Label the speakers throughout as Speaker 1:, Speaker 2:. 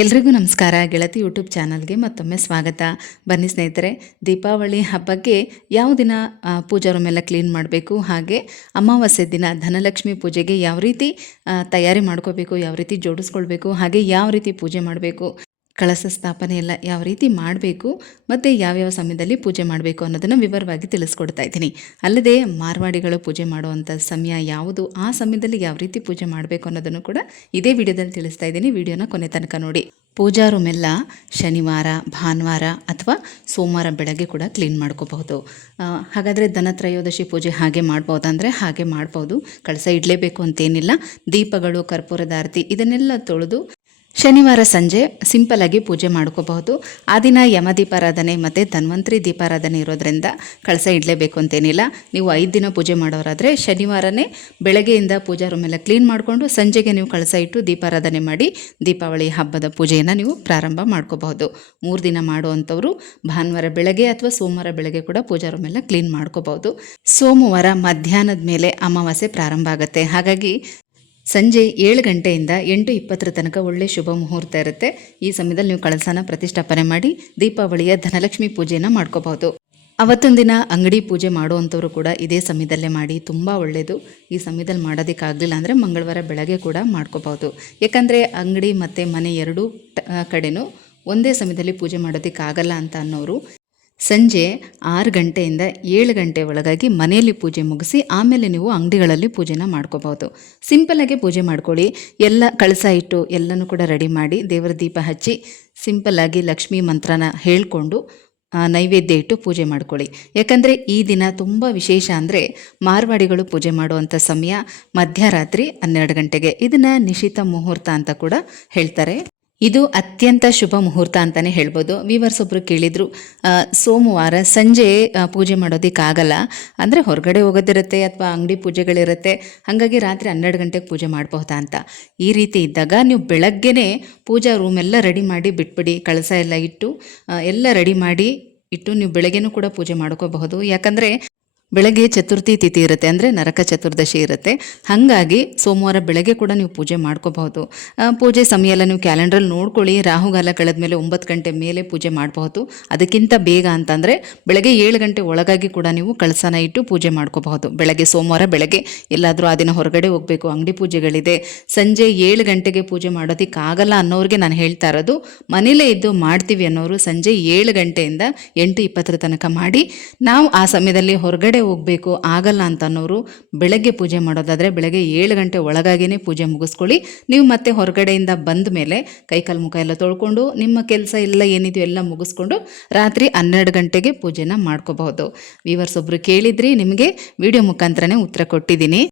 Speaker 1: ಎಲ್ರಿಗೂ ನಮಸ್ಕಾರ. ಗೆಳತಿ ಯೂಟ್ಯೂಬ್ ಚಾನಲ್ಗೆ ಮತ್ತೊಮ್ಮೆ ಸ್ವಾಗತ. ಬನ್ನಿ ಸ್ನೇಹಿತರೆ, ದೀಪಾವಳಿ ಹಬ್ಬಕ್ಕೆ ಯಾವ ದಿನ ಪೂಜಾ ರೂಮ್ ಎಲ್ಲ ಕ್ಲೀನ್ ಮಾಡಬೇಕು? ಹಾಗೆ ಅಮಾವಾಸ್ಯೆ ದಿನ ಧನಲಕ್ಷ್ಮಿ ಪೂಜೆಗೆ ಯಾವ ರೀತಿ ತಯಾರಿ ಮಾಡ್ಕೋಬೇಕು? ಯಾವ ರೀತಿ ಜೋಡಿಸ್ಕೊಳ್ಬೇಕು? ಹಾಗೆ ಯಾವ ರೀತಿ ಪೂಜೆ ಮಾಡಬೇಕು? ಕಳಸ ಸ್ಥಾಪನೆ ಎಲ್ಲ ಯಾವ ರೀತಿ ಮಾಡಬೇಕು ಮತ್ತು ಯಾವ್ಯಾವ ಸಮಯದಲ್ಲಿ ಪೂಜೆ ಮಾಡಬೇಕು ಅನ್ನೋದನ್ನು ವಿವರವಾಗಿ ತಿಳಿಸ್ಕೊಡ್ತಾ ಇದ್ದೀನಿ. ಅಲ್ಲದೆ ಮಾರ್ವಾಡಿಗಳು ಪೂಜೆ ಮಾಡುವಂಥ ಸಮಯ ಯಾವುದು, ಆ ಸಮಯದಲ್ಲಿ ಯಾವ ರೀತಿ ಪೂಜೆ ಮಾಡಬೇಕು ಅನ್ನೋದನ್ನು ಕೂಡ ಇದೇ ವಿಡಿಯೋದಲ್ಲಿ ತಿಳಿಸ್ತಾ ಇದ್ದೀನಿ. ವಿಡಿಯೋನ ಕೊನೆ ತನಕ ನೋಡಿ. ಪೂಜಾ ರೂಮ್ ಎಲ್ಲ ಶನಿವಾರ, ಭಾನುವಾರ ಅಥವಾ ಸೋಮವಾರ ಬೆಳಗ್ಗೆ ಕೂಡ ಕ್ಲೀನ್ ಮಾಡ್ಕೋಬಹುದು. ಹಾಗಾದರೆ ಧನತ್ರಯೋದಶಿ ಪೂಜೆ ಹಾಗೆ ಮಾಡ್ಬೋದಂದರೆ ಹಾಗೆ ಮಾಡ್ಬೋದು. ಕಳಸ ಇಡಲೇಬೇಕು ಅಂತೇನಿಲ್ಲ. ದೀಪಗಳು, ಕರ್ಪೂರದ ಆರತಿ ಇದನ್ನೆಲ್ಲ ತೊಳೆದು ಶನಿವಾರ ಸಂಜೆ ಸಿಂಪಲ್ ಆಗಿ ಪೂಜೆ ಮಾಡ್ಕೋಬಹುದು. ಆ ದಿನ ಯಮ ದೀಪಾರಾಧನೆ ಮತ್ತು ಧನ್ವಂತ್ರಿ ದೀಪಾರಾಧನೆ ಇರೋದ್ರಿಂದ ಕಳಸ ಇಡಲೇಬೇಕು ಅಂತೇನಿಲ್ಲ. ನೀವು ಐದು ದಿನ ಪೂಜೆ ಮಾಡೋರಾದರೆ ಶನಿವಾರನೇ ಬೆಳಗ್ಗೆಯಿಂದ ಪೂಜಾ ರೂಮ್ ಎಲ್ಲ ಕ್ಲೀನ್ ಮಾಡಿಕೊಂಡು ಸಂಜೆಗೆ ನೀವು ಕಳಸ ಇಟ್ಟು ದೀಪಾರಾಧನೆ ಮಾಡಿ ದೀಪಾವಳಿ ಹಬ್ಬದ ಪೂಜೆಯನ್ನು ನೀವು ಪ್ರಾರಂಭ ಮಾಡ್ಕೋಬಹುದು. ಮೂರು ದಿನ ಮಾಡುವಂಥವ್ರು ಭಾನುವಾರ ಬೆಳಗ್ಗೆ ಅಥವಾ ಸೋಮವಾರ ಬೆಳಗ್ಗೆ ಕೂಡ ಪೂಜಾ ರೂಮ್ ಎಲ್ಲ ಕ್ಲೀನ್ ಮಾಡ್ಕೋಬಹುದು. ಸೋಮವಾರ ಮಧ್ಯಾಹ್ನದ ಮೇಲೆ ಅಮಾವಾಸ್ಯೆ ಪ್ರಾರಂಭ ಆಗುತ್ತೆ. ಹಾಗಾಗಿ ಸಂಜೆ ಏಳು ಗಂಟೆಯಿಂದ ಎಂಟು ಇಪ್ಪತ್ತರ ತನಕ ಒಳ್ಳೆ ಶುಭ ಮುಹೂರ್ತ ಇರುತ್ತೆ. ಈ ಸಮಯದಲ್ಲಿ ನೀವು ಕಳಸನ ಪ್ರತಿಷ್ಠಾಪನೆ ಮಾಡಿ, ದೀಪಾವಳಿಯ ಧನಲಕ್ಷ್ಮಿ ಪೂಜೆಯನ್ನು ಮಾಡ್ಕೋಬಹುದು. ಅವತ್ತೊಂದು ದಿನ ಅಂಗಡಿ ಪೂಜೆ ಮಾಡುವಂಥವ್ರು ಕೂಡ ಇದೇ ಸಮಯದಲ್ಲೇ ಮಾಡಿ, ತುಂಬ ಒಳ್ಳೆಯದು ಈ ಸಮಯದಲ್ಲಿ ಮಾಡೋದಕ್ಕಾಗಲಿಲ್ಲ ಅಂದರೆ ಮಂಗಳವಾರ ಬೆಳಗ್ಗೆ ಕೂಡ ಮಾಡ್ಕೋಬಹುದು. ಯಾಕಂದರೆ ಅಂಗಡಿ ಮತ್ತು ಮನೆ ಎರಡೂ ಕಡೆನೂ ಒಂದೇ ಸಮಯದಲ್ಲಿ ಪೂಜೆ ಮಾಡೋದಕ್ಕಾಗಲ್ಲ ಅಂತ ಅನ್ನೋರು ಸಂಜೆ ಆರು ಗಂಟೆಯಿಂದ ಏಳು ಗಂಟೆ ಒಳಗಾಗಿ ಮನೆಯಲ್ಲಿ ಪೂಜೆ ಮುಗಿಸಿ ಆಮೇಲೆ ನೀವು ಅಂಗಡಿಗಳಲ್ಲಿ ಪೂಜೆನ ಮಾಡ್ಕೋಬಹುದು. ಸಿಂಪಲ್ಲಾಗಿ ಪೂಜೆ ಮಾಡ್ಕೊಳ್ಳಿ. ಎಲ್ಲ ಕಳಸ ಇಟ್ಟು ಎಲ್ಲನೂ ಕೂಡ ರೆಡಿ ಮಾಡಿ ದೇವರ ದೀಪ ಹಚ್ಚಿ ಸಿಂಪಲ್ಲಾಗಿ ಲಕ್ಷ್ಮೀ ಮಂತ್ರನ ಹೇಳಿಕೊಂಡು ನೈವೇದ್ಯ ಇಟ್ಟು ಪೂಜೆ ಮಾಡ್ಕೊಳ್ಳಿ. ಯಾಕಂದರೆ ಈ ದಿನ ತುಂಬ ವಿಶೇಷ ಅಂದರೆ ಮಾರ್ವಾಡಿಗಳು ಪೂಜೆ ಮಾಡುವಂಥ ಸಮಯ ಮಧ್ಯರಾತ್ರಿ ಹನ್ನೆರಡು ಗಂಟೆಗೆ. ಇದನ್ನು ನಿಶಿತ ಮುಹೂರ್ತ ಅಂತ ಕೂಡ ಹೇಳ್ತಾರೆ. ಇದು ಅತ್ಯಂತ ಶುಭ ಮುಹೂರ್ತ ಅಂತಲೇ ಹೇಳ್ಬೋದು. ವಿವರ್ಸ್ ಒಬ್ಬರು ಕೇಳಿದರು ಸೋಮವಾರ ಸಂಜೆ ಪೂಜೆ ಮಾಡೋದಕ್ಕಾಗಲ್ಲ. ಅಂದರೆ ಹೊರಗಡೆ ಹೋಗೋದಿರುತ್ತೆ ಅಥವಾ ಅಂಗಡಿ ಪೂಜೆಗಳಿರುತ್ತೆ. ಹಾಗಾಗಿ ರಾತ್ರಿ ಹನ್ನೆರಡು ಗಂಟೆಗೆ ಪೂಜೆ ಮಾಡಬಹುದಾ ಅಂತ. ಈ ರೀತಿ ಇದ್ದಾಗ ನೀವು ಬೆಳಗ್ಗೆನೇ ಪೂಜಾ ರೂಮ್ ಎಲ್ಲ ರೆಡಿ ಮಾಡಿ ಬಿಟ್ಬಿಡಿ, ಕಳಸ ಎಲ್ಲ ಇಟ್ಟು ಎಲ್ಲ ರೆಡಿ ಮಾಡಿ ಇಟ್ಟು ನೀವು ಬೆಳಗ್ಗೆನೂ ಕೂಡ ಪೂಜೆ ಮಾಡ್ಕೋಬಹುದು. ಯಾಕಂದರೆ ಬೆಳಗ್ಗೆ ಚತುರ್ಥಿ ತಿಥಿ ಇರುತ್ತೆ ಅಂದರೆ ನರಕ ಚತುರ್ದಶಿ ಇರುತ್ತೆ. ಹಾಗಾಗಿ ಸೋಮವಾರ ಬೆಳಗ್ಗೆ ಕೂಡ ನೀವು ಪೂಜೆ ಮಾಡ್ಕೋಬಹುದು. ಪೂಜೆ ಸಮಯ ಎಲ್ಲ ನೀವು ಕ್ಯಾಲೆಂಡ್ರಲ್ಲಿ ನೋಡ್ಕೊಳ್ಳಿ. ರಾಹುಗಾಲ ಕಳೆದ ಮೇಲೆ ಒಂಬತ್ತು ಗಂಟೆ ಮೇಲೆ ಪೂಜೆ ಮಾಡಬಹುದು. ಅದಕ್ಕಿಂತ ಬೇಗ ಅಂತಂದರೆ ಬೆಳಗ್ಗೆ ಏಳು ಗಂಟೆ ಒಳಗಾಗಿ ಕೂಡ ನೀವು ಕಳಸನ ಇಟ್ಟು ಪೂಜೆ ಮಾಡ್ಕೋಬಹುದು. ಬೆಳಗ್ಗೆ ಸೋಮವಾರ ಬೆಳಗ್ಗೆ ಎಲ್ಲಾದರೂ ಆ ದಿನ ಹೊರಗಡೆ ಹೋಗಬೇಕು. ಅಂಗಡಿ ಪೂಜೆಗಳಿದೆ. ಸಂಜೆ ಏಳು ಗಂಟೆಗೆ ಪೂಜೆ ಮಾಡೋದಕ್ಕಾಗಲ್ಲ ಅನ್ನೋರಿಗೆ ನಾನು ಹೇಳ್ತಾ ಇರೋದು. ಮನೇಲೇ ಇದ್ದು ಮಾಡ್ತೀವಿ ಅನ್ನೋರು ಸಂಜೆ ಏಳು ಗಂಟೆಯಿಂದ ಎಂಟು ಇಪ್ಪತ್ತರ ತನಕ ಮಾಡಿ ನಾವು ಆ ಸಮಯದಲ್ಲಿ ಹೊರಗಡೆ ಹೋಗಬೇಕು, ಆಗಲ್ಲ ಅಂತ ಅನ್ನೋರು ಬೆಳಗ್ಗೆ ಪೂಜೆ ಮಾಡೋದಾದರೆ ಬೆಳಗ್ಗೆ ಏಳು ಗಂಟೆ ಒಳಗಾಗಿನೇ ಪೂಜೆ ಮುಗಿಸ್ಕೊಳ್ಳಿ. ನೀವು ಮತ್ತೆ ಹೊರಗಡೆಯಿಂದ ಬಂದ ಮೇಲೆ ಕೈಕಾಲು ಮುಖ ಎಲ್ಲ ತೊಳ್ಕೊಂಡು, ನಿಮ್ಮ ಕೆಲಸ ಎಲ್ಲ ಏನಿದೆಯೋ ಎಲ್ಲ ಮುಗಿಸ್ಕೊಂಡು ರಾತ್ರಿ ಹನ್ನೆರಡು ಗಂಟೆಗೆ ಪೂಜೆನ ಮಾಡ್ಕೋಬಹುದು. ವೀವರ್ಸ್ ಒಬ್ಬರು ಕೇಳಿದ್ರಿ, ನಿಮಗೆ ವಿಡಿಯೋ ಮುಖಾಂತರನೇ ಉತ್ತರ ಕೊಟ್ಟಿದ್ದೀನಿ.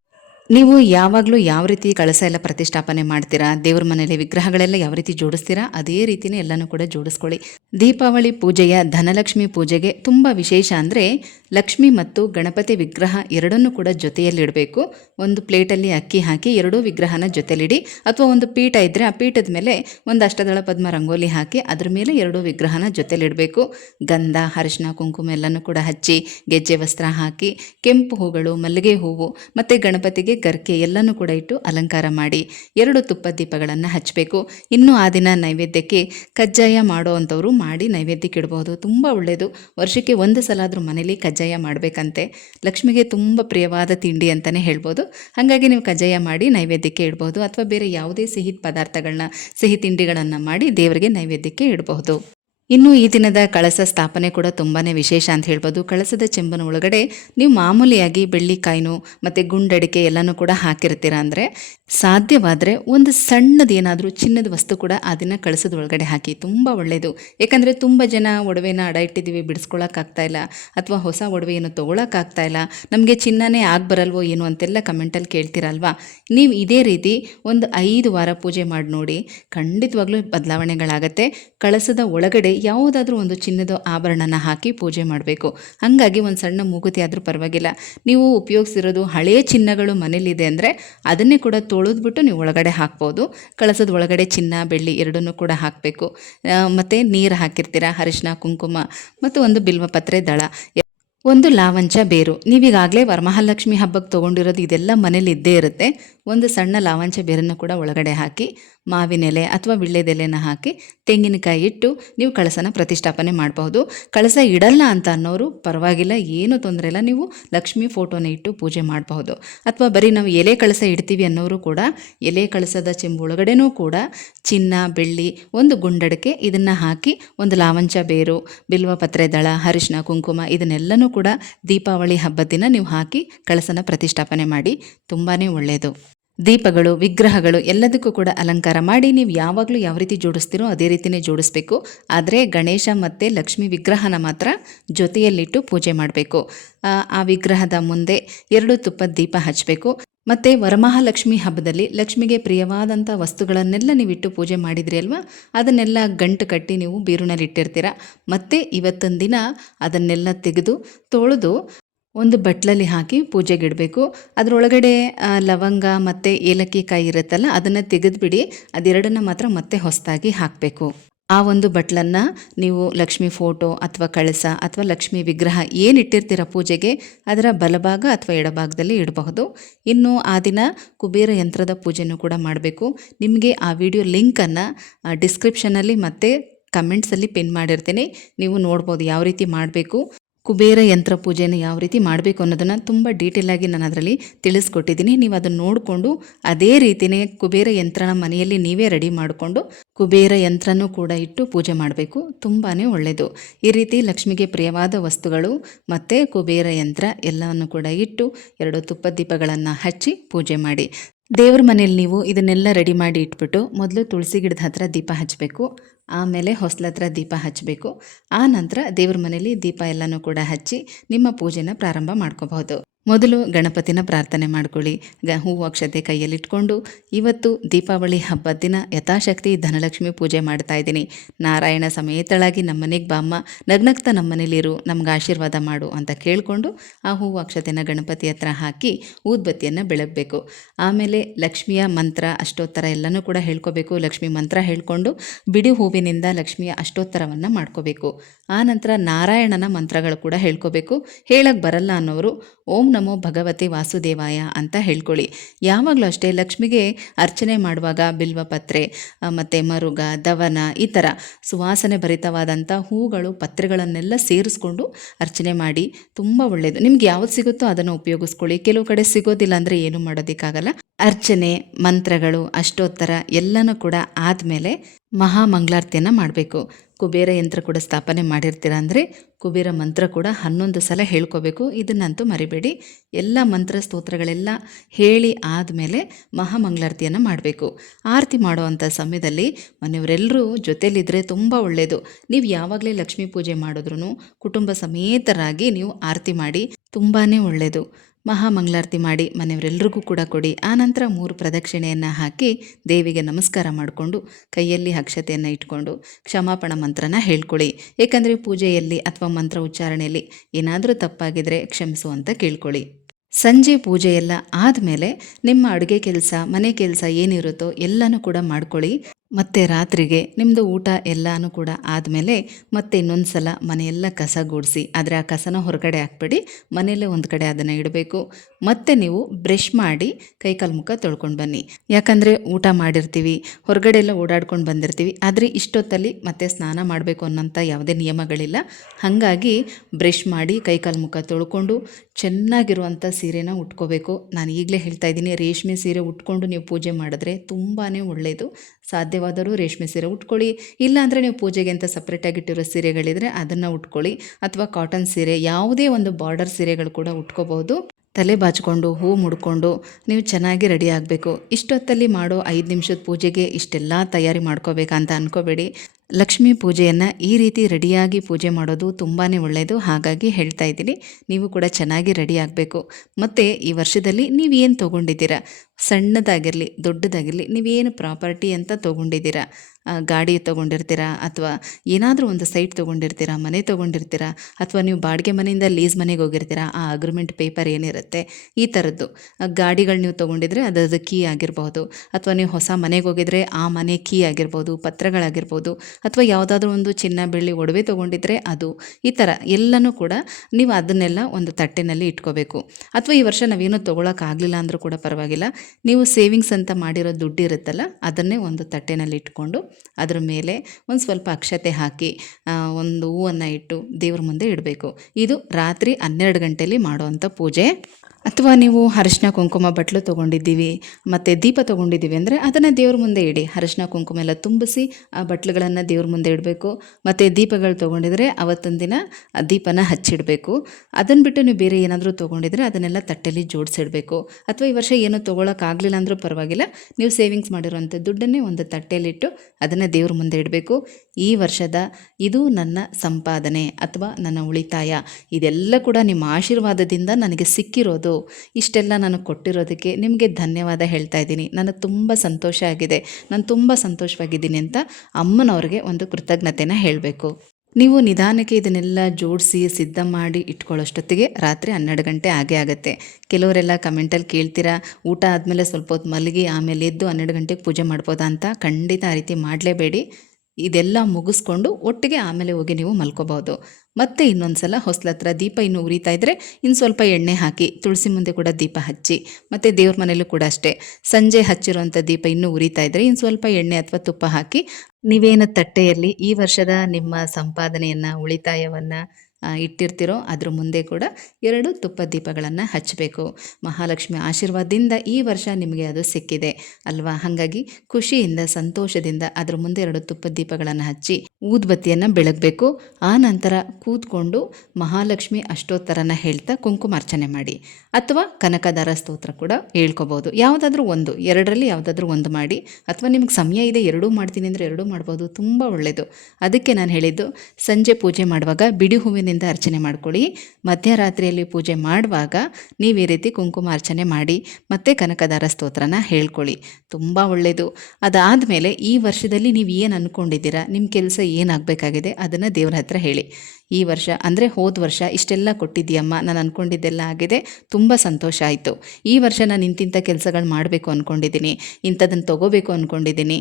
Speaker 1: ನೀವು ಯಾವಾಗಲೂ ಯಾವ ರೀತಿ ಕಳಸ ಎಲ್ಲ ಪ್ರತಿಷ್ಠಾಪನೆ ಮಾಡ್ತೀರಾ? ದೇವ್ರ ಮನೆಯಲ್ಲಿ ವಿಗ್ರಹಗಳೆಲ್ಲ ಯಾವ ರೀತಿ ಜೋಡಿಸ್ತೀರಾ? ಅದೇ ರೀತಿನೇ ಎಲ್ಲನೂ ಕೂಡ ಜೋಡಿಸ್ಕೊಳ್ಳಿ. ದೀಪಾವಳಿ ಪೂಜೆಯ ಧನಲಕ್ಷ್ಮಿ ಪೂಜೆಗೆ ತುಂಬ ವಿಶೇಷ ಅಂದರೆ ಲಕ್ಷ್ಮಿ ಮತ್ತು ಗಣಪತಿ ವಿಗ್ರಹ ಎರಡನ್ನೂ ಕೂಡ ಜೊತೆಯಲ್ಲಿಡಬೇಕು ಒಂದು ಪ್ಲೇಟಲ್ಲಿ ಅಕ್ಕಿ ಹಾಕಿ ಎರಡೂ ವಿಗ್ರಹನ ಜೊತೆಲಿಡಿ. ಅಥವಾ ಒಂದು ಪೀಠ ಇದ್ದರೆ ಆ ಪೀಠದ ಮೇಲೆ ಒಂದು ಅಷ್ಟದಳ ಪದ್ಮ ರಂಗೋಲಿ ಹಾಕಿ ಅದ್ರ ಮೇಲೆ ಎರಡೂ ವಿಗ್ರಹನ ಜೊತೆಲಿಡಬೇಕು. ಗಂಧ, ಅರಿಶಿನ, ಕುಂಕುಮ ಎಲ್ಲನೂ ಕೂಡ ಹಚ್ಚಿ ಗೆಜ್ಜೆ ವಸ್ತ್ರ ಹಾಕಿ, ಕೆಂಪು ಹೂಗಳು, ಮಲ್ಲಿಗೆ ಹೂವು, ಮತ್ತು ಗಣಪತಿಗೆ ಗರ್ಕೆ ಎಲ್ಲನೂ ಕೂಡ ಇಟ್ಟು ಅಲಂಕಾರ ಮಾಡಿ ಎರಡು ತುಪ್ಪ ದೀಪಗಳನ್ನು ಹಚ್ಚಬೇಕು ಇನ್ನು ಆ ದಿನ ನೈವೇದ್ಯಕ್ಕೆ ಕಜ್ಜಾಯ ಮಾಡೋ ಅಂಥವ್ರು ಮಾಡಿ ನೈವೇದ್ಯಕ್ಕೆ ಇಡಬಹುದು ತುಂಬ ಒಳ್ಳೆಯದು ವರ್ಷಕ್ಕೆ ಒಂದು ಸಲ ಆದರೂ ಮನೇಲಿ ಕಜ್ಜಾಯ ಮಾಡಬೇಕಂತೆ. ಲಕ್ಷ್ಮಿಗೆ ತುಂಬ ಪ್ರಿಯವಾದ ತಿಂಡಿ ಅಂತಲೇ ಹೇಳ್ಬೋದು. ಹಾಗಾಗಿ ನೀವು ಕಜ್ಜಾಯ ಮಾಡಿ ನೈವೇದ್ಯಕ್ಕೆ ಇಡಬಹುದು ಅಥವಾ ಬೇರೆ ಯಾವುದೇ ಸಿಹಿ ಪದಾರ್ಥಗಳನ್ನ, ಸಿಹಿ ತಿಂಡಿಗಳನ್ನು ಮಾಡಿ ದೇವರಿಗೆ ನೈವೇದ್ಯಕ್ಕೆ ಇಡಬಹುದು. ಇನ್ನು ಈ ದಿನದ ಕಳಸ ಸ್ಥಾಪನೆ ಕೂಡ ತುಂಬಾ ವಿಶೇಷ ಅಂತ ಹೇಳ್ಬೋದು. ಕಳಸದ ಚೆಂಬನ ಒಳಗಡೆ ನೀವು ಮಾಮೂಲಿಯಾಗಿ ಬೆಳ್ಳಿ ಕಾಯಿನು ಮತ್ತು ಗುಂಡಡಿಕೆ ಎಲ್ಲನೂ ಕೂಡ ಹಾಕಿರ್ತೀರ ಅಂದರೆ ಸಾಧ್ಯವಾದರೆ ಒಂದು ಸಣ್ಣದೇನಾದರೂ ಚಿನ್ನದ ವಸ್ತು ಕೂಡ ಅದನ್ನು ದಿನ ಕಳಸದ ಒಳಗಡೆ ಹಾಕಿ. ತುಂಬ ಒಳ್ಳೆಯದು ಯಾಕಂದರೆ ತುಂಬ ಜನ ಒಡವೆನ ಅಡ ಇಟ್ಟಿದ್ದೀವಿ, ಬಿಡಿಸ್ಕೊಳಕ್ಕಾಗ್ತಾ ಇಲ್ಲ ಅಥವಾ ಹೊಸ ಒಡವೆ ಏನು ತೊಗೊಳಕ್ಕಾಗ್ತಾ ಇಲ್ಲ. ನಮಗೆ ಚಿನ್ನನೇ ಆಗಿ ಬರಲ್ವೋ ಏನು ಅಂತೆಲ್ಲ ಕಮೆಂಟಲ್ಲಿ ಕೇಳ್ತೀರಲ್ವಾ? ನೀವು ಇದೇ ರೀತಿ ಒಂದು ಐದು ವಾರ ಪೂಜೆ ಮಾಡಿ ನೋಡಿ, ಖಂಡಿತವಾಗ್ಲೂ ಬದಲಾವಣೆಗಳಾಗತ್ತೆ. ಕಳಸದ ಒಳಗಡೆ ಯಾವುದಾದ್ರೂ ಒಂದು ಚಿನ್ನದ ಆಭರಣನ ಹಾಕಿ ಪೂಜೆ ಮಾಡಬೇಕು. ಹಾಗಾಗಿ ಒಂದು ಸಣ್ಣ ಮೂಗುತಿ ಆದರೂ ಪರವಾಗಿಲ್ಲ. ನೀವು ಉಪಯೋಗಿಸಿರೋದು ಹಳೆಯ ಚಿನ್ನಗಳು ಮನೇಲಿದೆ ಅಂದರೆ ಅದನ್ನೇ ಕೂಡ ತೊಳೆದ್ಬಿಟ್ಟು ನೀವು ಒಳಗಡೆ ಹಾಕ್ಬೋದು. ಕಳಸದ ಒಳಗಡೆ ಚಿನ್ನ, ಬೆಳ್ಳಿ ಎರಡನ್ನೂ ಕೂಡ ಹಾಕಬೇಕು. ಮತ್ತು ನೀರು ಹಾಕಿರ್ತೀರ? ಅರಿಶಿನ ಕುಂಕುಮ, ಮತ್ತು ಒಂದು ಬಿಲ್ವಪತ್ರೆ ದಳ. ಒಂದು ಲಾವಂಚ ಬೇರು. ನೀವೀಗಾಗಲೇ ವರಮಹಾಲಕ್ಷ್ಮಿ ಹಬ್ಬಕ್ಕೆ ತೊಗೊಂಡಿರೋದು ಇದೆಲ್ಲ ಮನೇಲಿ ಇದ್ದೇ ಇರುತ್ತೆ. ಒಂದು ಸಣ್ಣ ಲಾವಂಚ ಬೇರನ್ನು ಕೂಡ ಒಳಗಡೆ ಹಾಕಿ ಮಾವಿನೆಲೆ ಅಥವಾ ವಿಳ್ಳೆದೆಲೆನ ಹಾಕಿ, ತೆಂಗಿನಕಾಯಿ ಇಟ್ಟು ನೀವು ಕಳಸನ ಪ್ರತಿಷ್ಠಾಪನೆ ಮಾಡಬಹುದು. ಕಳಸ ಇಡಲ್ಲ ಅಂತ ಅನ್ನೋರು ಪರವಾಗಿಲ್ಲ, ಏನೂ ತೊಂದರೆ ಇಲ್ಲ. ನೀವು ಲಕ್ಷ್ಮಿ ಫೋಟೋನ ಇಟ್ಟು ಪೂಜೆ ಮಾಡಬಹುದು. ಅಥವಾ ಬರೀ ನಾವು ಎಲೆ ಕಳಸ ಇಡ್ತೀವಿ ಅನ್ನೋರು ಕೂಡ, ಎಲೆ ಕಳಸದ ಚೆಂಬು ಒಳಗಡೆನೂ ಕೂಡ ಚಿನ್ನ, ಬೆಳ್ಳಿ, ಒಂದು ಗುಂಡಡಕೆ ಇದನ್ನು ಹಾಕಿ ಒಂದು ಲಾವಂಚ ಬೇರು, ಬಿಲ್ವಪತ್ರೆ ದಳ ಅರಿಶಿನ ಕುಂಕುಮ ಇದನ್ನೆಲ್ಲನೂ ಕೂಡ ದೀಪಾವಳಿ ಹಬ್ಬದ ದಿನ ನೀವು ಹಾಕಿ ಕಳಸನ ಪ್ರತಿಷ್ಠಾಪನೆ ಮಾಡಿ ತುಂಬಾ ಒಳ್ಳೆಯದು ದೀಪಗಳು, ವಿಗ್ರಹಗಳು ಎಲ್ಲದಕ್ಕೂ ಕೂಡ ಅಲಂಕಾರ ಮಾಡಿ ನೀವು ಯಾವಾಗಲೂ ಯಾವ ರೀತಿ ಜೋಡಿಸ್ತೀರೋ ಅದೇ ರೀತಿಯೇ ಜೋಡಿಸ್ಬೇಕು. ಆದರೆ ಗಣೇಶ ಮತ್ತು ಲಕ್ಷ್ಮಿ ವಿಗ್ರಹನ ಮಾತ್ರ ಜೊತೆಯಲ್ಲಿಟ್ಟು ಪೂಜೆ ಮಾಡಬೇಕು. ಆ ವಿಗ್ರಹದ ಮುಂದೆ ಎರಡು ತುಪ್ಪದ ದೀಪ ಹಚ್ಚಬೇಕು ಮತ್ತು ವರಮಹಾಲಕ್ಷ್ಮಿ ಹಬ್ಬದಲ್ಲಿ ಲಕ್ಷ್ಮಿಗೆ ಪ್ರಿಯವಾದಂಥ ವಸ್ತುಗಳನ್ನೆಲ್ಲ ನೀವಿಟ್ಟು ಪೂಜೆ ಮಾಡಿದ್ರಿ ಅಲ್ವಾ? ಅದನ್ನೆಲ್ಲ ಗಂಟು ಕಟ್ಟಿ ನೀವು ಬೀರುನಲ್ಲಿ ಇಟ್ಟಿರ್ತೀರ ಮತ್ತು ಇವತ್ತೊಂದು ದಿನ ಅದನ್ನೆಲ್ಲ ತೆಗೆದು ತೊಳೆದು ಒಂದು ಬಟ್ಲಲ್ಲಿ ಹಾಕಿ ಪೂಜೆಗಿಡಬೇಕು. ಅದರೊಳಗಡೆ ಲವಂಗ ಮತ್ತು ಏಲಕ್ಕಿ ಕಾಯಿ ಇರುತ್ತಲ್ಲ, ಅದನ್ನು ತೆಗೆದುಬಿಡಿ. ಅದೆರಡನ್ನು ಮಾತ್ರ ಮತ್ತೆ ಹೊಸದಾಗಿ ಹಾಕಬೇಕು. ಆ ಒಂದು ಬಟ್ಲನ್ನು ನೀವು ಲಕ್ಷ್ಮಿ ಫೋಟೋ ಅಥವಾ ಕಳಸ ಅಥವಾ ಲಕ್ಷ್ಮಿ ವಿಗ್ರಹ ಏನು ಇಟ್ಟಿರ್ತೀರ ಪೂಜೆಗೆ, ಅದರ ಬಲಭಾಗ ಅಥವಾ ಎಡಭಾಗದಲ್ಲಿ ಇಡಬಹುದು. ಇನ್ನು ಆ ದಿನ ಕುಬೇರ ಯಂತ್ರದ ಪೂಜೆನೂ ಕೂಡ ಮಾಡಬೇಕು. ನಿಮಗೆ ಆ ವಿಡಿಯೋ ಲಿಂಕನ್ನು ಡಿಸ್ಕ್ರಿಪ್ಷನಲ್ಲಿ ಮತ್ತು ಕಮೆಂಟ್ಸಲ್ಲಿ ಪಿನ್ ಮಾಡಿರ್ತೀನಿ. ನೀವು ನೋಡ್ಬೋದು ಯಾವ ರೀತಿ ಮಾಡಬೇಕು. ಕುಬೇರ ಯಂತ್ರ ಪೂಜೆಯನ್ನು ಯಾವ ರೀತಿ ಮಾಡಬೇಕು ಅನ್ನೋದನ್ನು ತುಂಬ ಡೀಟೇಲಾಗಿ ನಾನು ಅದರಲ್ಲಿ ತಿಳಿಸ್ಕೊಟ್ಟಿದ್ದೀನಿ. ನೀವು ಅದನ್ನು ನೋಡಿಕೊಂಡು ಅದೇ ರೀತಿಯೇ ಕುಬೇರ ಯಂತ್ರನ ಮನೆಯಲ್ಲಿ ನೀವೇ ರೆಡಿ ಮಾಡಿಕೊಂಡು ಕುಬೇರ ಯಂತ್ರನೂ ಕೂಡ ಇಟ್ಟು ಪೂಜೆ ಮಾಡಬೇಕು. ತುಂಬಾ ಒಳ್ಳೆಯದು ಈ ರೀತಿ ಲಕ್ಷ್ಮಿಗೆ ಪ್ರಿಯವಾದ ವಸ್ತುಗಳು ಮತ್ತು ಕುಬೇರ ಯಂತ್ರ ಎಲ್ಲವನ್ನು ಕೂಡ ಇಟ್ಟು ಎರಡು ತುಪ್ಪ ದೀಪಗಳನ್ನು ಹಚ್ಚಿ ಪೂಜೆ ಮಾಡಿ. ದೇವ್ರ ಮನೆಯಲ್ಲಿ ನೀವು ಇದನ್ನೆಲ್ಲ ರೆಡಿ ಮಾಡಿ ಇಟ್ಬಿಟ್ಟು ಮೊದಲು ತುಳಸಿ ಗಿಡದ ಹತ್ರ ದೀಪ ಹಚ್ಚಬೇಕು. ಆಮೇಲೆ ಹೊಸ್ಲತ್ರ ದೀಪ ಹಚ್ಚಬೇಕು ಆ ನಂತರ ದೇವ್ರ ಮನೇಲಿ ದೀಪ ಎಲ್ಲನೂ ಕೂಡ ಹಚ್ಚಿ ನಿಮ್ಮ ಪೂಜೆನ ಪ್ರಾರಂಭ ಮಾಡ್ಕೋಬಹುದು. ಮೊದಲು ಗಣಪತಿನ ಪ್ರಾರ್ಥನೆ ಮಾಡ್ಕೊಳ್ಳಿ. ಗ, ಹೂವು ಅಕ್ಷತೆ ಕೈಯಲ್ಲಿಟ್ಕೊಂಡು ಇವತ್ತು ದೀಪಾವಳಿ ಹಬ್ಬದ ದಿನ ಯಥಾಶಕ್ತಿ ಧನಲಕ್ಷ್ಮಿ ಪೂಜೆ ಮಾಡ್ತಾ ಇದ್ದೀನಿ. ನಾರಾಯಣ ಸಮೇತಳಾಗಿ ನಮ್ಮನೆಗೆ ಬಾಮ್ಮ ನಗ್ನಗ್ತಾ ನಮ್ಮನೇಲಿರು, ನಮ್ಗೆ ಆಶೀರ್ವಾದ ಮಾಡು ಅಂತ ಕೇಳಿಕೊಂಡು ಆ ಹೂವು ಅಕ್ಷತೆನ ಗಣಪತಿ ಹತ್ರ ಹಾಕಿ ಊದ್ಬತ್ತಿಯನ್ನು ಬೆಳಗಬೇಕು. ಆಮೇಲೆ ಲಕ್ಷ್ಮಿಯ ಮಂತ್ರ, ಅಷ್ಟೋತ್ತರ ಎಲ್ಲನೂ ಕೂಡ ಹೇಳ್ಕೋಬೇಕು. ಲಕ್ಷ್ಮಿ ಮಂತ್ರ ಹೇಳ್ಕೊಂಡು ಬಿಡಿ ಹೂವಿನಿಂದ ಲಕ್ಷ್ಮಿಯ ಅಷ್ಟೋತ್ತರವನ್ನು ಮಾಡ್ಕೋಬೇಕು. ಆ ನಂತರ ನಾರಾಯಣನ ಮಂತ್ರಗಳು ಕೂಡ ಹೇಳ್ಕೋಬೇಕು. ಹೇಳಕ್ಕೆ ಬರಲ್ಲ ಅನ್ನೋರು, ಓಂ ನಮೋ ಭಗವತಿ ವಾಸುದೇವಾಯ ಅಂತ ಹೇಳ್ಕೊಳ್ಳಿ. ಯಾವಾಗಲೂ ಅಷ್ಟೇ ಲಕ್ಷ್ಮಿಗೆ ಅರ್ಚನೆ ಮಾಡುವಾಗ ಬಿಲ್ವಪತ್ರೆ ಮತ್ತು ಮರುಗ, ದವನ ಈ ಥರ ಸುವಾಸನೆ ಭರಿತವಾದಂಥ ಹೂಗಳು, ಪತ್ರೆಗಳನ್ನೆಲ್ಲ ಸೇರಿಸ್ಕೊಂಡು ಅರ್ಚನೆ ಮಾಡಿ ತುಂಬ ಒಳ್ಳೆಯದು ನಿಮ್ಗೆ ಯಾವ್ದು ಸಿಗುತ್ತೋ ಅದನ್ನು ಉಪಯೋಗಿಸ್ಕೊಳ್ಳಿ. ಕೆಲವು ಕಡೆ ಸಿಗೋದಿಲ್ಲ ಅಂದರೆ ಏನು ಮಾಡೋದಕ್ಕಾಗಲ್ಲ. ಅರ್ಚನೆ, ಮಂತ್ರಗಳು, ಅಷ್ಟೋತ್ತರ ಎಲ್ಲನೂ ಕೂಡ ಆದಮೇಲೆ ಮಹಾಮಂಗಳಾರತಿಯನ್ನು ಮಾಡಬೇಕು. ಕುಬೇರ ಯಂತ್ರ ಕೂಡ ಸ್ಥಾಪನೆ ಮಾಡಿರ್ತೀರ ಅಂದರೆ ಕುಬೇರ ಮಂತ್ರ ಕೂಡ ಹನ್ನೊಂದು ಸಲ ಹೇಳ್ಕೋಬೇಕು. ಇದನ್ನಂತೂ ಮರಿಬೇಡಿ. ಎಲ್ಲ ಮಂತ್ರ ಸ್ತೋತ್ರಗಳೆಲ್ಲ ಹೇಳಿ ಆದಮೇಲೆ ಮಹಾಮಂಗಳಾರತಿಯನ್ನು ಮಾಡಬೇಕು. ಆರತಿ ಮಾಡುವಂಥ ಸಮಯದಲ್ಲಿ ಮನೆಯವರೆಲ್ಲರೂ ಜೊತೆಯಲ್ಲಿದ್ದರೆ ತುಂಬ ಒಳ್ಳೆಯದು ನೀವು ಯಾವಾಗಲೇ ಲಕ್ಷ್ಮೀ ಪೂಜೆ ಮಾಡಿದ್ರೂ ಕುಟುಂಬ ಸಮೇತರಾಗಿ ನೀವು ಆರತಿ ಮಾಡಿ ತುಂಬಾ ಒಳ್ಳೆಯದು ಮಹಾಮಂಗಳಾರತಿ ಮಾಡಿ ಮನೆಯವರೆಲ್ಲರಿಗೂ ಕೂಡ ಕೊಡಿ. ಆನಂತರ ಮೂರು ಪ್ರದಕ್ಷಿಣೆಯನ್ನು ಹಾಕಿ ದೇವಿಗೆ ನಮಸ್ಕಾರ ಮಾಡಿಕೊಂಡು ಕೈಯಲ್ಲಿ ಅಕ್ಷತೆಯನ್ನು ಇಟ್ಕೊಂಡು ಕ್ಷಮಾಪಣ ಮಂತ್ರನ ಹೇಳ್ಕೊಳ್ಳಿ. ಏಕೆಂದರೆ ಪೂಜೆಯಲ್ಲಿ ಅಥವಾ ಮಂತ್ರ ಉಚ್ಚಾರಣೆಯಲ್ಲಿ ಏನಾದರೂ ತಪ್ಪಾಗಿದ್ರೆ ಕ್ಷಮಿಸು ಅಂತ ಕೇಳ್ಕೊಳ್ಳಿ. ಸಂಜೆ ಪೂಜೆಯೆಲ್ಲ ಆದಮೇಲೆ ನಿಮ್ಮ ಅಡುಗೆ ಕೆಲಸ, ಮನೆ ಕೆಲಸ ಏನಿರುತ್ತೋ ಎಲ್ಲನೂ ಕೂಡ ಮಾಡ್ಕೊಳ್ಳಿ. ಮತ್ತು ರಾತ್ರಿಗೆ ನಿಮ್ಮದು ಊಟ ಎಲ್ಲನೂ ಕೂಡ ಆದಮೇಲೆ ಮತ್ತೆ ಇನ್ನೊಂದು ಸಲ ಮನೆಯೆಲ್ಲ ಕಸ ಗುಡಿಸಿ, ಆದರೆ ಆ ಕಸನ ಹೊರಗಡೆ ಹಾಕ್ಬೇಡಿ. ಮನೆಯಲ್ಲೇ ಒಂದು ಕಡೆ ಅದನ್ನು ಇಡಬೇಕು. ಮತ್ತೆ ನೀವು ಬ್ರಷ್ ಮಾಡಿ ಕೈಕಾಲು ಮುಖ ತೊಳ್ಕೊಂಡು ಬನ್ನಿ. ಯಾಕಂದರೆ ಊಟ ಮಾಡಿರ್ತೀವಿ ಹೊರಗಡೆ ಎಲ್ಲ ಓಡಾಡ್ಕೊಂಡು ಬಂದಿರ್ತೀವಿ, ಆದರೆ ಇಷ್ಟೊತ್ತಲ್ಲಿ ಮತ್ತೆ ಸ್ನಾನ ಮಾಡಬೇಕು ಅನ್ನೋಂಥ ಯಾವುದೇ ನಿಯಮಗಳಿಲ್ಲ. ಹಾಗಾಗಿ ಬ್ರಷ್ ಮಾಡಿ ಕೈಕಾಲು ಮುಖ ತೊಳ್ಕೊಂಡು ಚೆನ್ನಾಗಿರುವಂಥ ಸೀರೆನ ಉಟ್ಕೋಬೇಕು. ನಾನು ಈಗಲೇ ಹೇಳ್ತಾ ಇದ್ದೀನಿ, ರೇಷ್ಮೆ ಸೀರೆ ಉಟ್ಕೊಂಡು ನೀವು ಪೂಜೆ ಮಾಡಿದ್ರೆ ತುಂಬಾ ಒಳ್ಳೆಯದು ಸಾಧ್ಯವಾದರೂ ರೇಷ್ಮೆ ಸೀರೆ ಉಟ್ಕೊಳ್ಳಿ. ಇಲ್ಲಾಂದರೆ ನೀವು ಪೂಜೆಗೆ ಅಂತ ಸಪ್ರೇಟಾಗಿಟ್ಟಿರೋ ಸೀರೆಗಳಿದ್ರೆ ಅದನ್ನು ಉಟ್ಕೊಳ್ಳಿ. ಅಥವಾ ಕಾಟನ್ ಸೀರೆ, ಯಾವುದೇ ಒಂದು ಬಾರ್ಡರ್ ಸೀರೆಗಳು ಕೂಡ ಉಟ್ಕೋಬಹುದು. ತಲೆ ಬಾಚಿಕೊಂಡು, ಹೂ ಮುಡ್ಕೊಂಡು ನೀವು ಚೆನ್ನಾಗಿ ರೆಡಿ ಆಗಬೇಕು. ಇಷ್ಟೊತ್ತಲ್ಲಿ ಮಾಡೋ ಐದು ನಿಮಿಷದ ಪೂಜೆಗೆ ಇಷ್ಟೆಲ್ಲ ತಯಾರಿ ಮಾಡ್ಕೋಬೇಕಂತ ಅಂದ್ಕೋಬೇಡಿ ಲಕ್ಷ್ಮೀ ಪೂಜೆಯನ್ನು ಈ ರೀತಿ ರೆಡಿಯಾಗಿ ಪೂಜೆ ಮಾಡೋದು ತುಂಬಾ ಒಳ್ಳೆಯದು ಹಾಗಾಗಿ ಹೇಳ್ತಾ ಇದ್ದೀನಿ, ನೀವು ಕೂಡ ಚೆನ್ನಾಗಿ ರೆಡಿ ಆಗಬೇಕು. ಮತ್ತು ಈ ವರ್ಷದಲ್ಲಿ ನೀವು ಏನು ತೊಗೊಂಡಿದ್ದೀರಾ? ಸಣ್ಣದಾಗಿರಲಿ, ದೊಡ್ಡದಾಗಿರಲಿ, ನೀವೇನು ಪ್ರಾಪರ್ಟಿ ಅಂತ ತೊಗೊಂಡಿದ್ದೀರಾ? ಗಾಡಿ ತೊಗೊಂಡಿರ್ತೀರಾ? ಅಥವಾ ಏನಾದರೂ ಒಂದು ಸೈಟ್ ತೊಗೊಂಡಿರ್ತೀರಾ? ಮನೆ ತೊಗೊಂಡಿರ್ತೀರಾ? ಅಥವಾ ನೀವು ಬಾಡಿಗೆ ಮನೆಯಿಂದ ಲೀಸ್ ಮನೆಗೆ ಹೋಗಿರ್ತೀರಾ? ಆ ಅಗ್ರಿಮೆಂಟ್ ಪೇಪರ್ ಏನಿರುತ್ತೆ? ಈ ಥರದ್ದು. ಗಾಡಿಗಳು ನೀವು ತೊಗೊಂಡಿದ್ರೆ ಅದರದ್ದು ಕೀ ಆಗಿರ್ಬೋದು. ಅಥವಾ ನೀವು ಹೊಸ ಮನೆಗೆ ಹೋಗಿದ್ರೆ ಆ ಮನೆ ಕೀ ಆಗಿರ್ಬೋದು, ಪತ್ರಗಳಾಗಿರ್ಬೋದು, ಅಥವಾ ಯಾವುದಾದ್ರೂ ಒಂದು ಚಿನ್ನ, ಬೆಳ್ಳಿ, ಒಡವೆ ತೊಗೊಂಡಿದ್ರೆ ಅದು. ಈ ಥರ ಎಲ್ಲನೂ ಕೂಡ ನೀವು ಅದನ್ನೆಲ್ಲ ಒಂದು ತಟ್ಟೆನಲ್ಲಿ ಇಟ್ಕೋಬೇಕು. ಅಥವಾ ಈ ವರ್ಷ ನಾವೇನೂ ತೊಗೊಳಕ್ಕಾಗಲಿಲ್ಲ ಅಂದರೂ ಕೂಡ ಪರವಾಗಿಲ್ಲ. ನೀವು ಸೇವಿಂಗ್ಸ್ ಅಂತ ಮಾಡಿರೋ ದುಡ್ಡು ಇರುತ್ತಲ್ಲ ಅದನ್ನೇ ಒಂದು ತಟ್ಟೆನಲ್ಲಿ ಇಟ್ಕೊಂಡು ಅದರ ಮೇಲೆ ಒಂದು ಸ್ವಲ್ಪ ಅಕ್ಷತೆ ಹಾಕಿ ಒಂದು ಹೂವನ್ನು ಇಟ್ಟು ದೇವ್ರ ಮುಂದೆ ಇಡಬೇಕು. ಇದು ರಾತ್ರಿ ಹನ್ನೆರಡು ಗಂಟೆಯಲ್ಲಿ ಮಾಡುವಂಥ ಪೂಜೆ. ಅಥವಾ ನೀವು ಅರಿಶಿನ ಕುಂಕುಮ ಬಟ್ಲು ತೊಗೊಂಡಿದ್ದೀವಿ, ಮತ್ತು ದೀಪ ತೊಗೊಂಡಿದ್ದೀವಿ ಅಂದರೆ ಅದನ್ನು ದೇವ್ರ ಮುಂದೆ ಇಡಿ. ಅರಿಶಿನ ಕುಂಕುಮ ಎಲ್ಲ ತುಂಬಿಸಿ ಆ ಬಟ್ಲುಗಳನ್ನು ದೇವ್ರ ಮುಂದೆ ಇಡಬೇಕು. ಮತ್ತು ದೀಪಗಳು ತೊಗೊಂಡಿದ್ರೆ ಅವತ್ತೊಂದು ದಿನ ಆ ದೀಪನ ಹಚ್ಚಿಡಬೇಕು. ಅದನ್ನು ಬಿಟ್ಟು ನೀವು ಬೇರೆ ಏನಾದರೂ ತೊಗೊಂಡಿದ್ರೆ ಅದನ್ನೆಲ್ಲ ತಟ್ಟೆಯಲ್ಲಿ ಜೋಡಿಸಿಡಬೇಕು. ಅಥವಾ ಈ ವರ್ಷ ಏನು ತೊಗೊಳಕ್ಕಾಗಲಿಲ್ಲ ಅಂದರೂ ಪರವಾಗಿಲ್ಲ. ನೀವು ಸೇವಿಂಗ್ಸ್ ಮಾಡಿರುವಂಥ ದುಡ್ಡನ್ನೇ ಒಂದು ತಟ್ಟೆಯಲ್ಲಿಟ್ಟು ಅದನ್ನು ದೇವ್ರ ಮುಂದೆ ಇಡಬೇಕು. ಈ ವರ್ಷದ ಇದು ನನ್ನ ಸಂಪಾದನೆ ಅಥವಾ ನನ್ನ ಉಳಿತಾಯ. ಇದೆಲ್ಲ ಕೂಡ ನಿಮ್ಮ ಆಶೀರ್ವಾದದಿಂದ ನನಗೆ ಸಿಕ್ಕಿರೋದು. ಇಷ್ಟೆಲ್ಲ ನಾನು ಕೊಟ್ಟಿರೋದಕ್ಕೆ ನಿಮಗೆ ಧನ್ಯವಾದ ಹೇಳ್ತಾ ಇದ್ದೀನಿ. ನನಗೆ ತುಂಬ ಸಂತೋಷ ಆಗಿದೆ. ನಾನು ತುಂಬ ಸಂತೋಷವಾಗಿದ್ದೀನಿ ಅಂತ ಅಮ್ಮನವ್ರಿಗೆ ಒಂದು ಕೃತಜ್ಞತೆನ ಹೇಳಬೇಕು. ನೀವು ನಿಧಾನಕ್ಕೆ ಇದನ್ನೆಲ್ಲ ಜೋಡಿಸಿ, ಸಿದ್ಧ ಮಾಡಿ ಇಟ್ಕೊಳ್ಳೋಷ್ಟೊತ್ತಿಗೆ ರಾತ್ರಿ ಹನ್ನೆರಡು ಗಂಟೆ ಆಗೇ ಆಗುತ್ತೆ. ಕೆಲವರೆಲ್ಲ ಕಮೆಂಟಲ್ಲಿ ಕೇಳ್ತೀರಾ, ಊಟ ಆದಮೇಲೆ ಸ್ವಲ್ಪ ಹೊತ್ತು ಮಲಗಿ ಆಮೇಲೆ ಎದ್ದು ಹನ್ನೆರಡು ಗಂಟೆಗೆ ಪೂಜೆ ಮಾಡ್ಬೋದಾ ಅಂತ ಖಂಡಿತ ಆ ರೀತಿ ಮಾಡಲೇಬೇಡಿ. ಇದೆಲ್ಲ ಮುಗಿಸ್ಕೊಂಡು ಒಟ್ಟಿಗೆ ಆಮೇಲೆ ಹೋಗಿ ನೀವು ಮಲ್ಕೋಬಹುದು ಮತ್ತೆ ಇನ್ನೊಂದು ಸಲ ಹೊಸ್ಲತ್ರ ದೀಪ ಇನ್ನು ಉರಿತಾ ಇದ್ದರೆ ಇನ್ನು ಸ್ವಲ್ಪ ಎಣ್ಣೆ ಹಾಕಿ ತುಳಸಿ ಮುಂದೆ ಕೂಡ ದೀಪ ಹಚ್ಚಿ. ಮತ್ತು ದೇವ್ರ ಮನೇಲೂ ಕೂಡ ಅಷ್ಟೇ. ಸಂಜೆ ಹಚ್ಚಿರುವಂಥ ದೀಪ ಇನ್ನೂ ಉರಿತಾ ಇದ್ದರೆ ಇನ್ನು ಸ್ವಲ್ಪ ಎಣ್ಣೆ ಅಥವಾ ತುಪ್ಪ ಹಾಕಿ ನೀವೇನು ತಟ್ಟೆಯಲ್ಲಿ ಈ ವರ್ಷದ ನಿಮ್ಮ ಸಂಪಾದನೆಯನ್ನು, ಉಳಿತಾಯವನ್ನು ಇಟ್ಟಿರ್ತೀರೋ ಅದ್ರ ಮುಂದೆ ಕೂಡ ಎರಡು ತುಪ್ಪ ದೀಪಗಳನ್ನು ಹಚ್ಚಬೇಕು ಮಹಾಲಕ್ಷ್ಮಿ ಆಶೀರ್ವಾದದಿಂದ ಈ ವರ್ಷ ನಿಮಗೆ ಅದು ಸಿಕ್ಕಿದೆ. ಅಲ್ವಾ? ಹಾಗಾಗಿ ಖುಷಿಯಿಂದ, ಸಂತೋಷದಿಂದ ಅದ್ರ ಮುಂದೆ ಎರಡು ತುಪ್ಪ ದೀಪಗಳನ್ನು ಹಚ್ಚಿ ಊದ್ಬತ್ತಿಯನ್ನು ಬೆಳಗಬೇಕು. ಆ ನಂತರ ಕೂತ್ಕೊಂಡು ಮಹಾಲಕ್ಷ್ಮಿ ಅಷ್ಟೋತ್ತರನ ಹೇಳ್ತಾ ಕುಂಕುಮಾರ್ಚನೆ ಮಾಡಿ. ಅಥವಾ ಕನಕದಾರ ಸ್ತೋತ್ರ ಕೂಡ ಹೇಳ್ಕೊಬೋದು. ಯಾವುದಾದ್ರೂ ಒಂದು, ಎರಡರಲ್ಲಿ ಯಾವುದಾದ್ರೂ ಒಂದು ಮಾಡಿ. ಅಥವಾ ನಿಮ್ಗೆ ಸಮಯ ಇದೆ, ಎರಡೂ ಮಾಡ್ತೀನಿ ಅಂದರೆ ಎರಡೂ ಮಾಡ್ಬೋದು. ತುಂಬ ಒಳ್ಳೆಯದು ಅದಕ್ಕೆ ನಾನು ಹೇಳಿದ್ದು, ಸಂಜೆ ಪೂಜೆ ಮಾಡುವಾಗ ಬಿಡಿ ಹೂವಿನಿಂದ ಅರ್ಚನೆ ಮಾಡ್ಕೊಳ್ಳಿ. ಮಧ್ಯರಾತ್ರಿಯಲ್ಲಿ ಪೂಜೆ ಮಾಡುವಾಗ ನೀವು ಈ ರೀತಿ ಕುಂಕುಮ ಅರ್ಚನೆ ಮಾಡಿ ಮತ್ತು ಕನಕದಾರ ಸ್ತೋತ್ರನ ಹೇಳ್ಕೊಳ್ಳಿ. ತುಂಬ ಒಳ್ಳೆಯದು ಅದಾದಮೇಲೆ ಈ ವರ್ಷದಲ್ಲಿ ನೀವು ಏನು ಅಂದ್ಕೊಂಡಿದ್ದೀರಾ ನಿಮ್ಮ ಕೆಲಸ ಏನಾಗಬೇಕಾಗಿದೆ? ಅದನ್ನು ದೇವ್ರ ಹತ್ರ ಹೇಳಿ. ಈ ವರ್ಷ ಅಂದರೆ ಹೋದ ವರ್ಷ ಇಷ್ಟೆಲ್ಲ ಕೊಟ್ಟಿದ್ದೀಯಮ್ಮ. ನಾನು ಅಂದ್ಕೊಂಡಿದ್ದೆಲ್ಲ ಆಗಿದೆ. ತುಂಬ ಸಂತೋಷ ಆಯಿತು. ಈ ವರ್ಷ ನಾನು ಇಂತಿಂಥ ಕೆಲಸಗಳು ಮಾಡಬೇಕು ಅಂದ್ಕೊಂಡಿದ್ದೀನಿ ಇಂಥದನ್ನು ತಗೋಬೇಕು ಅಂದ್ಕೊಂಡಿದ್ದೀನಿ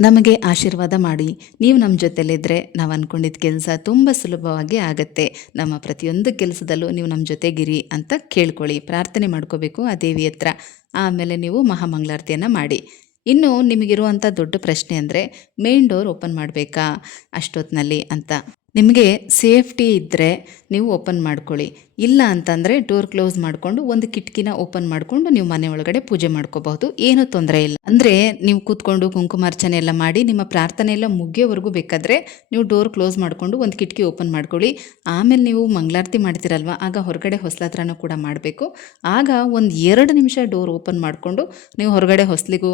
Speaker 1: ನಮಗೆ ಆಶೀರ್ವಾದ ಮಾಡಿ. ನೀವು ನಮ್ಮ ಜೊತೆಲಿದ್ದರೆ ನಾವು ಅಂದ್ಕೊಂಡಿದ್ದ ಕೆಲಸ ತುಂಬ ಸುಲಭವಾಗಿ ಆಗುತ್ತೆ. ನಮ್ಮ ಪ್ರತಿಯೊಂದು ಕೆಲಸದಲ್ಲೂ ನೀವು ನಮ್ಮ ಜೊತೆಗಿರಿ ಅಂತ ಕೇಳ್ಕೊಳ್ಳಿ. ಪ್ರಾರ್ಥನೆ ಮಾಡ್ಕೋಬೇಕು ಆ ದೇವಿ ಹತ್ರ. ಆಮೇಲೆ ನೀವು ಮಹಾಮಂಗಳಾರತಿಯನ್ನು ಮಾಡಿ. ಇನ್ನು ನಿಮಗಿರುವಂಥ ದೊಡ್ಡ ಪ್ರಶ್ನೆ ಅಂದರೆ ಮೇನ್ ಡೋರ್ ಓಪನ್ ಮಾಡಬೇಕಾ? ಅಷ್ಟೊತ್ತಿನಲ್ಲಿ ಅಂತ. ನಿಮಗೆ ಸೇಫ್ಟಿ ಇದ್ದರೆ ನೀವು ಓಪನ್ ಮಾಡ್ಕೊಳ್ಳಿ. ಇಲ್ಲ ಅಂತಂದರೆ ಡೋರ್ ಕ್ಲೋಸ್ ಮಾಡಿಕೊಂಡು ಒಂದು ಕಿಟಕಿನ ಓಪನ್ ಮಾಡಿಕೊಂಡು ನೀವು ಮನೆ ಒಳಗಡೆ ಪೂಜೆ ಮಾಡ್ಕೋಬಹುದು. ಏನೂ ತೊಂದರೆ ಇಲ್ಲ. ಅಂದರೆ ನೀವು ಕೂತ್ಕೊಂಡು ಕುಂಕುಮಾರ್ಚನೆ ಎಲ್ಲ ಮಾಡಿ ನಿಮ್ಮ ಪ್ರಾರ್ಥನೆ ಎಲ್ಲ ಮುಗಿಯೋವರೆಗೂ ಬೇಕಾದರೆ ನೀವು ಡೋರ್ ಕ್ಲೋಸ್ ಮಾಡಿಕೊಂಡು ಒಂದು ಕಿಟಕಿ ಓಪನ್ ಮಾಡ್ಕೊಳ್ಳಿ. ಆಮೇಲೆ ನೀವು ಮಂಗಳಾರತಿ ಮಾಡ್ತೀರಲ್ವ? ಆಗ ಹೊರಗಡೆ ಹೊಸ್ಲತ್ರನೂ ಕೂಡ ಮಾಡಬೇಕು. ಆಗ ಒಂದು ಎರಡು ನಿಮಿಷ ಡೋರ್ ಓಪನ್ ಮಾಡಿಕೊಂಡು ನೀವು ಹೊರಗಡೆ ಹೊಸ್ಲಿಗೂ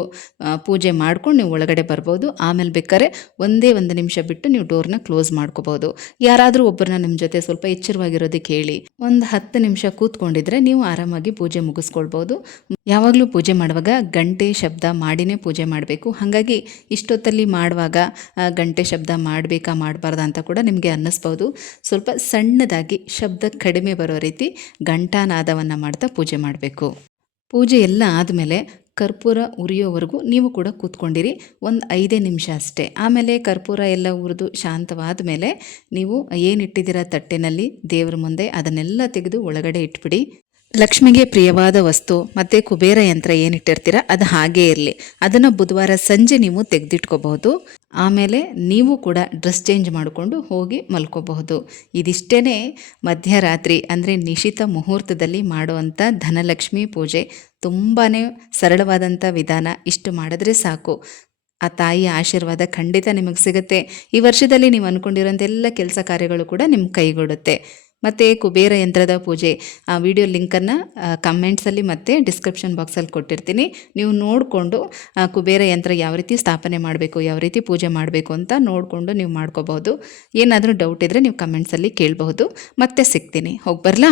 Speaker 1: ಪೂಜೆ ಮಾಡ್ಕೊಂಡು ನೀವು ಒಳಗಡೆ ಬರ್ಬೋದು. ಆಮೇಲೆ ಬೇಕಾದ್ರೆ ಒಂದೇ ಒಂದು ನಿಮಿಷ ಬಿಟ್ಟು ನೀವು ಡೋರ್ನ ಕ್ಲೋಸ್ ಮಾಡ್ಕೋಬೋದು ಯಾರಾದರೂ ಒಬ್ಬರನ್ನ ನಿಮ್ಮ ಜೊತೆ ಸ್ವಲ್ಪ ಎಚ್ಚರವಾಗಿರೋದಕ್ಕೆ ಹೇಳಿ ಒಂದು ಹತ್ತು ನಿಮಿಷ ಕೂತ್ಕೊಂಡಿದ್ರೆ ನೀವು ಆರಾಮಾಗಿ ಪೂಜೆ ಮುಗಿಸ್ಕೊಳ್ಬೋದು. ಯಾವಾಗಲೂ ಪೂಜೆ ಮಾಡುವಾಗ ಗಂಟೆ ಶಬ್ದ ಮಾಡಿನೇ ಪೂಜೆ ಮಾಡಬೇಕು. ಹಾಗಾಗಿ ಇಷ್ಟೊತ್ತಲ್ಲಿ ಮಾಡುವಾಗ ಗಂಟೆ ಶಬ್ದ ಮಾಡಬೇಕಾ, ಮಾಡಬಾರ್ದಾ ಅಂತ ಕೂಡ ನಿಮಗೆ ಅನ್ನಿಸ್ಬೋದು. ಸ್ವಲ್ಪ ಸಣ್ಣದಾಗಿ ಶಬ್ದ ಕಡಿಮೆ ಬರೋ ರೀತಿ ಗಂಟಾನಾದವನ್ನು ಮಾಡ್ತಾ ಪೂಜೆ ಮಾಡಬೇಕು. ಪೂಜೆ ಎಲ್ಲ ಆದಮೇಲೆ ಕರ್ಪೂರ ಉರಿಯೋವರೆಗೂ ನೀವು ಕೂಡ ಕೂತ್ಕೊಂಡಿರಿ. ಒಂದು ಐದೇ ನಿಮಿಷ ಅಷ್ಟೇ. ಆಮೇಲೆ ಕರ್ಪೂರ ಎಲ್ಲ ಉರಿದು ಶಾಂತವಾದ ಮೇಲೆ ನೀವು ಏನಿಟ್ಟಿದ್ದೀರ ತಟ್ಟೆನಲ್ಲಿ ದೇವರ ಮುಂದೆ ಅದನ್ನೆಲ್ಲ ತೆಗೆದು ಒಳಗಡೆ ಇಟ್ಬಿಡಿ. ಲಕ್ಷ್ಮಿಗೆ ಪ್ರಿಯವಾದ ವಸ್ತು ಮತ್ತು ಕುಬೇರ ಯಂತ್ರ ಏನಿಟ್ಟಿರ್ತೀರ ಅದು ಹಾಗೇ ಇರಲಿ. ಅದನ್ನು ಬುಧವಾರ ಸಂಜೆ ನೀವು ತೆಗೆದಿಟ್ಕೋಬಹುದು. ಆಮೇಲೆ ನೀವು ಕೂಡ ಡ್ರೆಸ್ ಚೇಂಜ್ ಮಾಡಿಕೊಂಡು ಹೋಗಿ ಮಲ್ಕೋಬಹುದು. ಇದಿಷ್ಟೇ ಮಧ್ಯರಾತ್ರಿ ಅಂದರೆ ನಿಶಿತ ಮುಹೂರ್ತದಲ್ಲಿ ಮಾಡುವಂಥ ಧನಲಕ್ಷ್ಮಿ ಪೂಜೆ. ತುಂಬಾ ಸರಳವಾದಂಥ ವಿಧಾನ. ಇಷ್ಟು ಮಾಡಿದ್ರೆ ಸಾಕು. ಆ ತಾಯಿಯ ಆಶೀರ್ವಾದ ಖಂಡಿತ ನಿಮಗೆ ಸಿಗುತ್ತೆ. ಈ ವರ್ಷದಲ್ಲಿ ನೀವು ಅಂದ್ಕೊಂಡಿರೋಂಥ ಎಲ್ಲ ಕೆಲಸ ಕಾರ್ಯಗಳು ಕೂಡ ನಿಮ್ಮ ಕೈಗೂಡುತ್ತೆ ಮತ್ತು ಕುಬೇರ ಯಂತ್ರದ ಪೂಜೆ. ಆ ವಿಡಿಯೋ ಲಿಂಕನ್ನು ಕಮೆಂಟ್ಸಲ್ಲಿ ಮತ್ತು ಡಿಸ್ಕ್ರಿಪ್ಷನ್ ಬಾಕ್ಸಲ್ಲಿ ಕೊಟ್ಟಿರ್ತೀನಿ. ನೀವು ನೋಡಿಕೊಂಡು ಕುಬೇರ ಯಂತ್ರ ಯಾವ ರೀತಿ ಸ್ಥಾಪನೆ ಮಾಡಬೇಕು, ಯಾವ ರೀತಿ ಪೂಜೆ ಮಾಡಬೇಕು ಅಂತ ನೋಡಿಕೊಂಡು ನೀವು ಮಾಡ್ಕೋಬಹುದು. ಏನಾದರೂ ಡೌಟ್ ಇದ್ದರೆ ನೀವು ಕಮೆಂಟ್ಸಲ್ಲಿ ಕೇಳಬಹುದು. ಮತ್ತೆ ಸಿಗ್ತೀನಿ. ಹೋಗಿ ಬರಲಾ?